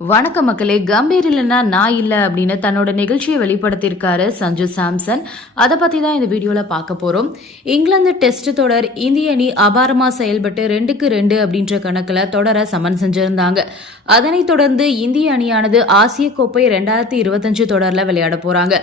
வணக்க மக்களே கம்பீர் இல்லைன்னா நான் இல்லை அப்படின்னு தன்னோட நிகழ்ச்சியை வெளிப்படுத்தியிருக்காரு சஞ்சு சாம்சன். அதை பற்றி தான் இந்த வீடியோவில் பார்க்க போகிறோம் இங்கிலாந்து டெஸ்ட் தொடர் இந்திய அணி அபாரமாக செயல்பட்டு ரெண்டுக்கு ரெண்டு அப்படின்ற கணக்கில் தொடர சமன் செஞ்சிருந்தாங்க. அதனைத் தொடர்ந்து இந்திய அணியானது ஆசிய கோப்பை ரெண்டாயிரத்தி இருபத்தஞ்சு தொடரில் விளையாட போகிறாங்க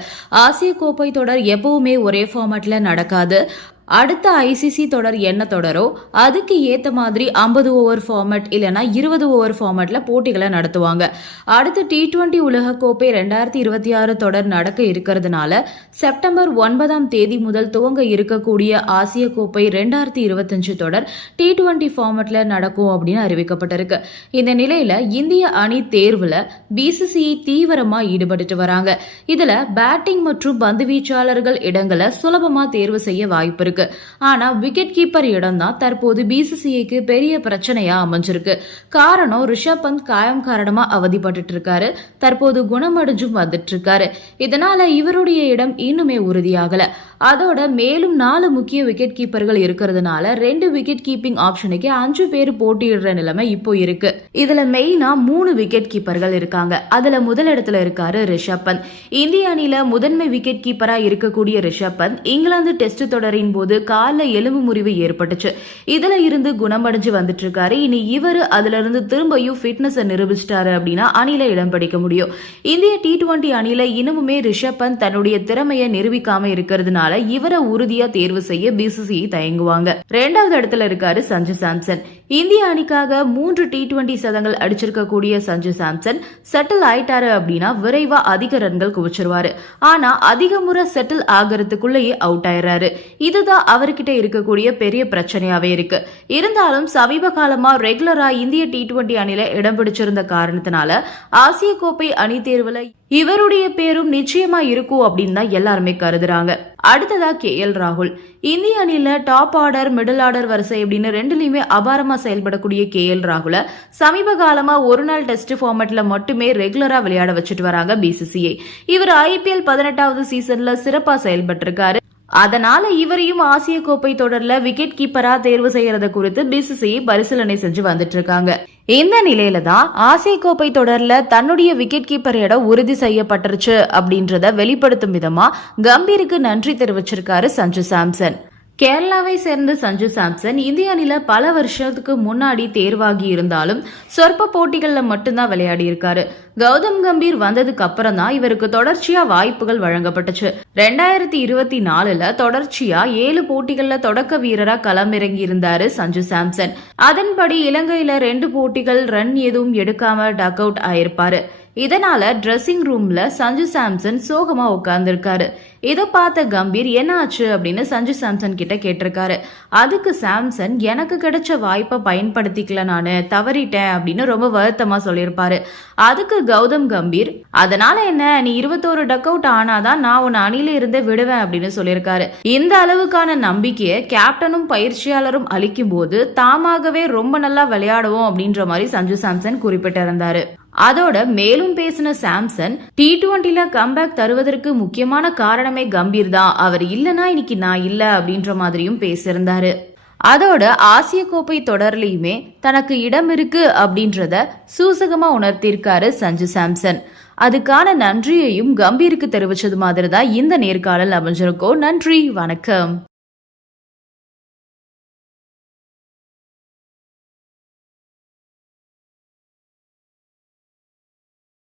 ஆசிய கோப்பை தொடர் எப்பவுமே ஒரே ஃபார்மேட்டில் நடக்காது. அடுத்த ஐசிசி தொடர் என்ன தொடரோ அதுக்கு ஏத்த மாதிரி ஐம்பது ஓவர் ஃபார்மேட் இல்லைன்னா இருபது ஓவர் ஃபார்மேட்ல போட்டிகளை நடத்துவாங்க. அடுத்து டி டுவெண்டி உலகக்கோப்பை ரெண்டாயிரத்தி இருபத்தி ஆறு தொடர் நடக்க இருக்கிறதுனால செப்டம்பர் ஒன்பதாம் தேதி முதல் துவங்க இருக்கக்கூடிய ஆசிய கோப்பை ரெண்டாயிரத்தி இருபத்தஞ்சு தொடர் டி டுவெண்டி ஃபார்மேட்ல நடக்கும் அப்படின்னு அறிவிக்கப்பட்டிருக்கு. இந்த நிலையில இந்திய அணி தேர்வுல பிசிசிஐ தீவிரமா ஈடுபட்டு வராங்க. இதுல பேட்டிங் மற்றும் பந்து வீச்சாளர்கள் இடங்களை சுலபமா தேர்வு செய்ய வாய்ப்பு இருக்கு. ஆனா விக்கெட் கீப்பர் இடம் தான் தற்போது பிசிசிஐக்கு பெரிய பிரச்சனையா அமைஞ்சிருக்கு. காரணம் ரிஷப் பந்த் காயம் காரணமா அவதிப்பட்டு இருக்காரு தற்போது குணமடைஞ்சும் வந்துட்டு இருக்காரு இதனால இவருடைய இடம் இன்னுமே உறுதியாகல. அதோட மேலும் நாலு முக்கிய விக்கெட் கீப்பர்கள் இருக்கிறதுனால ரெண்டு விக்கெட் கீப்பிங் ஆப்ஷனுக்கு அஞ்சு பேர் போட்டியிடுற நிலைமை இப்போ இருக்கு. இதுல மெயினா மூணு விக்கெட் கீப்பர்கள் இருக்காங்க. அதுல முதலிடத்துல இருக்காரு ரிஷப் பந்த் இந்திய அணியில முதன்மை விக்கெட் கீப்பரா இருக்கக்கூடிய ரிஷப் பந்த் இங்கிலாந்து டெஸ்ட் தொடரின் போது கால எலும்பு முறிவு ஏற்பட்டுச்சு. இதுல இருந்து குணமடைஞ்சு வந்துட்டு இருக்காரு இனி இவரு அதுல இருந்து திரும்பியும் ஃபிட்னஸ் நிரூபிச்சிட்டாரு அப்படின்னா அணில இடம் பிடிக்க முடியும். இந்திய டி டுவெண்டி அணில இன்னமுமே ரிஷப் பந்த் தன்னுடைய திறமையை நிரூபிக்காம இருக்கிறதுனால இவரை உறுதியா தேர்வு செய்ய பிசிசிஐ தயங்குவாங்க. ரெண்டாவது இடத்துல இருக்காரு சஞ்சு சாம்சன். இந்திய அணிக்காக மூன்று டி டுவெண்டி சதங்கள் அடிச்சிருக்கக்கூடிய சஞ்சு சாம்சன் செட்டில் ஆயிட்டாரு அப்படின்னா விரைவா அதிக ரன்கள் குவிச்சிருவாரு. ஆனா அதிக முறை செட்டில் ஆகிறதுக்குள்ளேயே அவுட் ஆயிடுறாரு. இதுதான் அவர்கிட்ட இருக்கக்கூடிய பெரிய பிரச்சனையாவே இருக்கு. இருந்தாலும் சமீப காலமா ரெகுலரா இந்திய டி டுவெண்டி அணில இடம் பிடிச்சிருந்த காரணத்தினால ஆசிய கோப்பை அணி தேர்வுல இவருடைய பேரும் நிச்சயமா இருக்கும் அப்படின்னு தான் எல்லாருமே கருதுறாங்க. அடுத்ததா கே எல் ராகுல். இந்திய அணியில டாப் ஆர்டர் மிடில் ஆர்டர் வரிசை அப்படின்னு ரெண்டுலயுமே அபாரமா செயல்படக்கூடிய கே எல் ராகுல சமீப காலமா ஒரு நாள் டெஸ்ட் ஃபார்மேட்ல மட்டுமே ரெகுலரா விளையாட வச்சுட்டு வராங்க பிசிசிஐ இவர் ஐபிஎல் பதினெட்டாவது சீசன்ல சிறப்பா செயல்பட்டிருக்காரு. அதனால இவரையும் ஆசிய கோப்பை தொடர்ல விக்கெட் கீப்பரா தேர்வு செய்யறது குறித்து பிசிசிஐ பரிசீலனை செஞ்சு வந்துட்டு இருக்காங்க. இந்த நிலையில தான் ஆசிய கோப்பை தொடர்ல தன்னுடைய விக்கெட் கீப்பர் இடம் உறுதி செய்யப்பட்டுருச்சு அப்படின்றத வெளிப்படுத்தும் விதமா கம்பீருக்கு நன்றி தெரிவிச்சிருக்காரு சஞ்சு சாம்சன். கேரளாவை சேர்ந்த சஞ்சு சாம்சன் இந்திய அணில பல வருஷத்துக்கு முன்னாடி தேர்வாகி இருந்தாலும் சொற்ப போட்டிகளில் மட்டும்தான் விளையாடி இருக்காரு. கௌதம் கம்பீர் வந்ததுக்கு அப்புறம் தான் இவருக்கு தொடர்ச்சியா வாய்ப்புகள் வழங்கப்பட்டுச்சு. ரெண்டாயிரத்தி இருபத்தி நாலுல தொடர்ச்சியா ஏழு போட்டிகள்ல தொடக்க வீரரா களமிறங்கி இருந்தாரு சஞ்சு சாம்சன். அதன்படி இலங்கையில ரெண்டு போட்டிகள் ரன் எதுவும் எடுக்காம டக் அவுட் ஆயிருப்பாரு. இதனால ட்ரெஸ்ஸிங் ரூம்ல சஞ்சு சாம்சன் சோகமா உட்கார்ந்துருக்காரு. இதை பார்த்த கம்பீர் என்ன ஆச்சு? அப்படின்னு சஞ்சு சாம்சன் கிட்ட கேட்டிருக்காரு. அதுக்கு சாம்சன் எனக்கு கிடைச்ச வாய்ப்பை பயன்படுத்திக்கல நானு தவறிட்டேன் அப்படின்னு ரொம்ப வருத்தமா சொல்லியிருப்பாரு. அதுக்கு கௌதம் கம்பீர் அதனால என்ன? நீ இருபத்தோரு டக் அவுட் ஆனாதான் நான் உன் அணில இருந்தே விடுவேன் அப்படின்னு சொல்லியிருக்காரு. இந்த அளவுக்கான நம்பிக்கையை கேப்டனும் பயிற்சியாளரும் அளிக்கும் போது தாமாகவே ரொம்ப நல்லா விளையாடுவோம் அப்படின்ற மாதிரி சஞ்சு சாம்சன் குறிப்பிட்டிருந்தாரு. அதோட மேலும் பேசின சாம்சன் டி டுவெண்ட்டில கம்பேக் தருவதற்கு முக்கியமான காரணமே கம்பீர் தான் அவர் இல்லனா இன்னைக்கு நான் இல்ல அப்படின்ற மாதிரியும் பேசியிருந்தாரு. அதோட ஆசிய கோப்பை தொடர்லயுமே தனக்கு இடம் இருக்கு அப்படின்றத சூசகமா உணர்த்தியிருக்காரு சஞ்சு சாம்சன். அதுக்கான நன்றியையும் கம்பீருக்கு தெரிவிச்சது மாதிரி தான் இந்த நேர்காணல் அமைஞ்சிருக்கோம். நன்றி வணக்கம்.